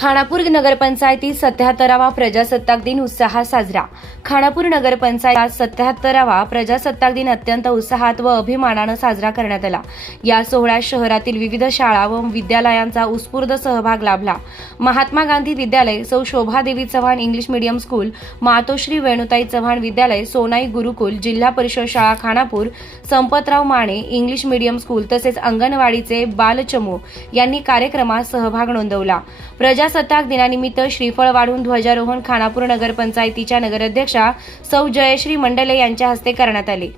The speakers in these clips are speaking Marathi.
खानापूर नगरपंचायतीत सत्याहत्तरावा प्रजासत्ताक दिन उत्साहात साजरा. खानापूर नगरपंचायत सत्याहत्तरावा प्रजासत्ताक दिन अत्यंत उत्साहात व अभिमानानं साजरा करण्यात आला. या सोहळ्यात शहरातील विविध शाळा व विद्यालयांचा उत्स्फूर्त सहभाग लाभला. महात्मा गांधी विद्यालय सौ Shobhadevi Chavan English medium school Matoshri Venutai Chavan विद्यालय सोनाई गुरुकुल जिल्हा परिषद शाळा Khanapur Sampatrao Mane English medium school तसेच अंगणवाडीचे बालचमू यांनी कार्यक्रमात सहभाग नोंदवला. प्रजा प्रजासत्ताक दिनानिमित्त श्रीफळ वाढून ध्वजारोहण खानापूर नगरपंचायतीच्या नगराध्यक्षा सौ जयश्री मंडले यांच्या हस्ते करण्यात आले.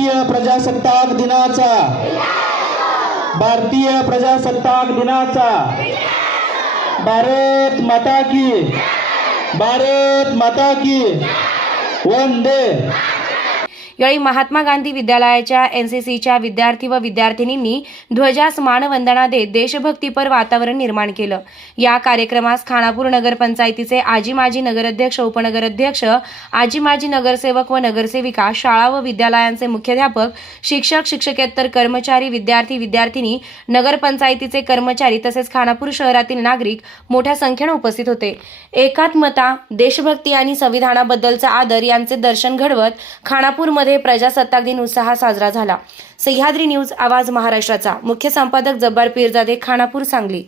भारतीय प्रजासत्ताक दिनाचा. भारतीय प्रजासत्ताक दिनाचा. भारत माता की. भारत माता की. वंदे. यावेळी महात्मा गांधी विद्यालयाच्या एनसीसीच्या विद्यार्थी व विद्यार्थिनींनी ध्वजास मानवंदना देत देशभक्तीपर वातावरण निर्माण केलं. या कार्यक्रमास खानापूर नगरपंचायतीचे आजी माजी नगराध्यक्ष उपनगराध्यक्ष आजी माजी नगरसेवक व नगरसेविका शाळा व विद्यालयांचे मुख्याध्यापक शिक्षक शिक्षकेतर कर्मचारी विद्यार्थी विद्यार्थिनी नगरपंचायतीचे कर्मचारी तसेच खानापूर शहरातील नागरिक मोठ्या संख्येने उपस्थित होते. एकात्मता देशभक्ती आणि संविधानाबद्दलचा आदर यांचे दर्शन घडवत खानापूरमध्ये प्रजासत्ताक दिन उत्साहात साजरा झाला. सह्याद्री न्यूज आवाज महाराष्ट्राचा. मुख्य संपादक जब्बार पीरजादे खानापूर सांगली.